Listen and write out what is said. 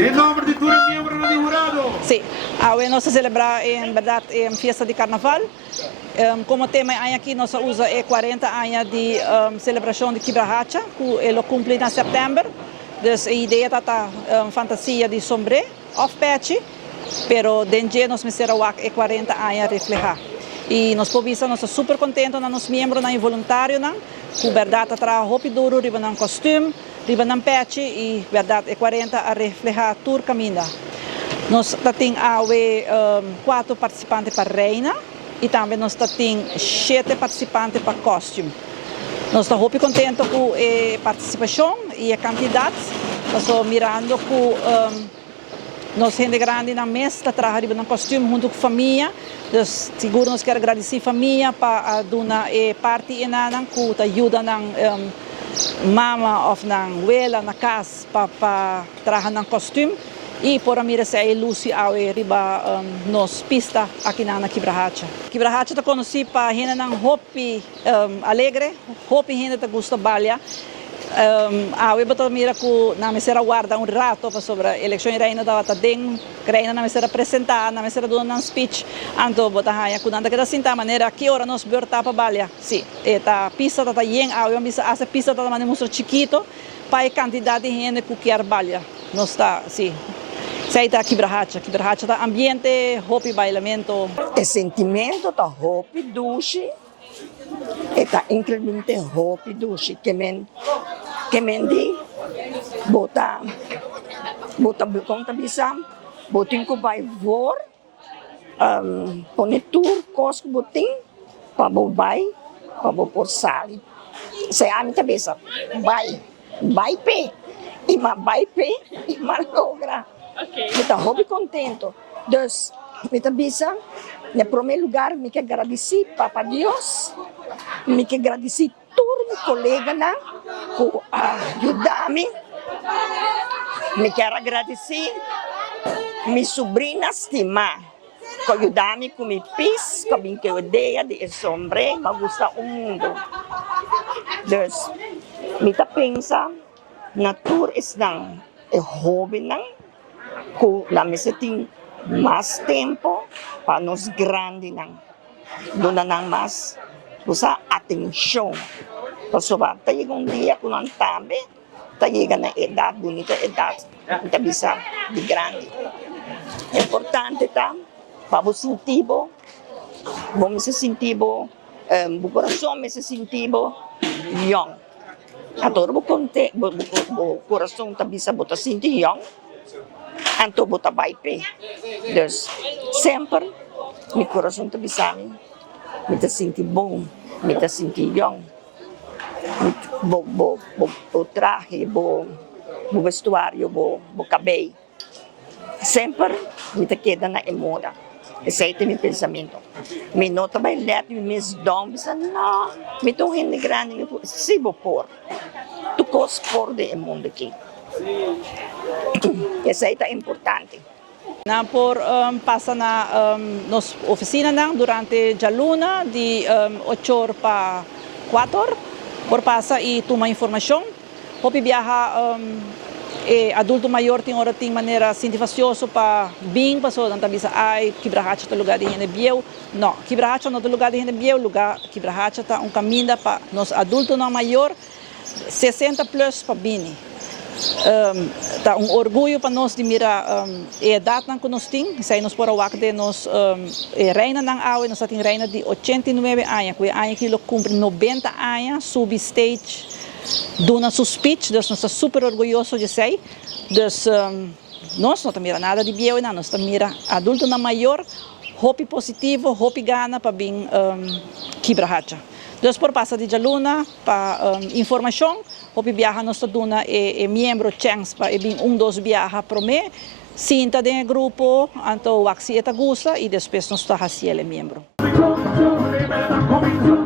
De nombre de tu miembro no jurado. Sí, hoy nos celebra en verdad en fiesta de carnaval. Como tema aqui nós usa 40 anos de celebração de Quebra-Racha, que ele cumple em setembro. Dus a ideia é fantasia de sombre, off-patch, pero dentro nós será 40 anos reflejar. E nós povisa nós super contentes nos membros na voluntário na, que verdade tra roupa duro, riba ng costume, riba ng patch e verdade 40 a reflejar tour caminho. Nós temos 4 participantes para reina e também nós temos 7 participantes para costume. Nós estamos muito contentes com a participação e a quantidade. Nós estamos mirando com nós gente grande na mesa está trabalhando no costume junto com a família. Então, seguro nós queremos agradecer a família para dar parte enanan que ajuda na mama ou na abuela na casa para trabalhar no costume. E por a mira se Lucy ao riba nos pista aqui na Quebra-Racha. Quebra-Racha está conhecido para gente não hopi alegre, hopi gente que gosta de balha. Eu boto mira que na mesera guarda rato sobre a eleição reina da Tadeng, reina na mesera apresentar, na mesera dando um speech, anto bota haya kunanda kita sinta maneira que hora nos berta para balha. Sim, eta pista tá yen, eu bisa asa pista tá maneira muito chiquito, para a quantidade de gente que quer balha. Nós está, sim. Sei da Quebra-Racha tá ambiente, hopi bailamento. O sentimento da hopi duche, está incrivelmente hopi duche, que mendi bota conta bisa, botin ko vai vor, ponitur kos botin, pabobai, por sali. Saya amin tabisa, vai pe, ima logra. Kita hobby contento. Dus, kita bisa, no primeiro lugar, me quer agradecer Papa Deus, me quer agradecer todos meus colegas na, que ajudam-me, me quer agradecer minhas sobrinhas Tima, que ajudam-me com meu pis, com minha ideia de sombre, mas gusta o mundo. Dus, me pensa, na tour is nang, hobby nang, que lá me tem mais tempo para nos grandes não dona não mais usa atenção para sobar tá chega dia com não também tá chega na idade bonita idade tá bisa de grande é importante tá para você sentir bom se sentir bom o coração me se sentir bom young adoro o coração tá bisa botar sentir young anto bota baipe. Dus, sempre, meu coração está bisami, me está sentindo bom, me está sentindo young, o traje, o vestuário, o cabelo. Sempre, me está quedando na emoda. Esse é o meu pensamento. Me nota bem leto, me dom, não, me estou gente grande, se vou pôr. Tu cos pôr de mundo aqui. Isso aí é importante. Na por passa na nos oficina na durante a luna de 8 horas para 4 por passa e toma informação. Hopi viaja adulto maior tem maneira científica para bem passou na tabisa ai Quebra-Racha tá lugar de gente bieu. Não, Quebra-Racha não é lugar de gente bieu, lugar Quebra-Racha tá caminho para nós adulto não maior 60 plus para bini. Tá orgulho para nós de mirar a idade que nós temos, se nós por a de nós reina não há, nós temos reina de 89 anos, que é que cumpre 90 anos, sub stage, dona seu speech, nós estamos super orgulhosos de ser, nós não temos nada de bio, nós temos adulto na maior, hopi positivo, hopi gana para bem Quebra-Racha. Dus por passa de luna para informação, hopi viaja nossa duna membro chance para bem dos viaja pro me, sinta de grupo, anto waxi eta gusta e depois nós está haciele membro. Comenzó,